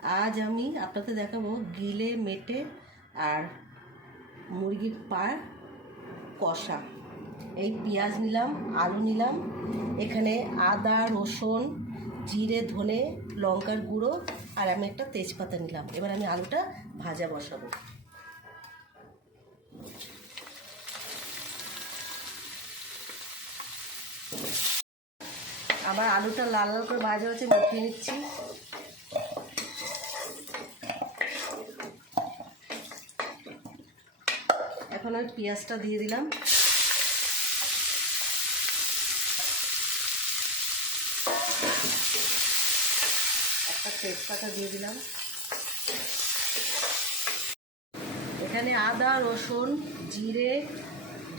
আজ আমি আপনাদের দেখাবো গিলে মেটে আর মুরগির পার কষা। এই পেঁয়াজ নিলাম, আলু নিলাম, এখানে আদা রসুন জিরে ধনে লঙ্কার গুঁড়ো আর আমি একটা তেজপাতা নিলাম। এবার আমি আলুটা ভাজা বসাবো। আবার আলুটা লাল লাল করে ভাজা হচ্ছে, মুখিয়ে নিচ্ছি। এখন আমি পেঁয়াজটা দিয়ে দিলাম, একটা তেজপাতা দিয়ে দিলাম। এখানে আদা রসুন জিরে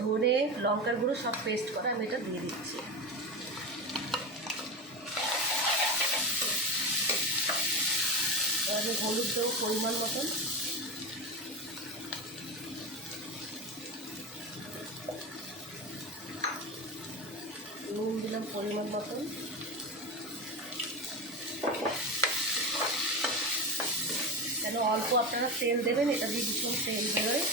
ধনে লঙ্কার গুঁড়ো সব পেস্ট করে আমি এটা দিয়ে দিচ্ছি। আমি হলুদ দেবো পরিমাণ মতন, নুন দিলাম পরিমাণ মতন, কেন অল্প আপনারা তেল দেবেন, এটা দিয়ে ভীষণ তেল বেরোয়।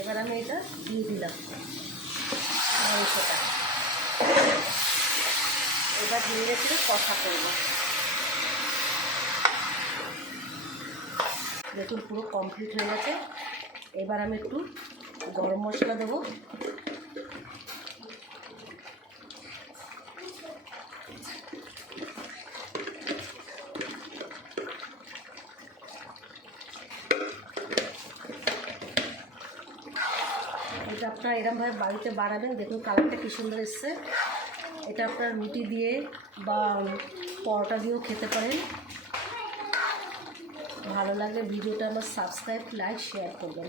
এবার আমি এটা দিয়ে দিলাম মাংসটা, এবার ধীরে ধীরে কষা করবো। দেখুন পুরো কমপ্লিট হয়ে গেছে। এবার আমি একটু গরম মশলা দেবো, এটা আপনারা এরকমভাবে বাড়িতে বানাবেন। দেখুন কালারটা কী সুন্দর এসছে। এটা আপনারা রুটি দিয়ে বা পরোটা দিয়েও খেতে পারেন। ভালো লাগলে ভিডিওটা আমার সাবস্ক্রাইব লাইক শেয়ার করবেন।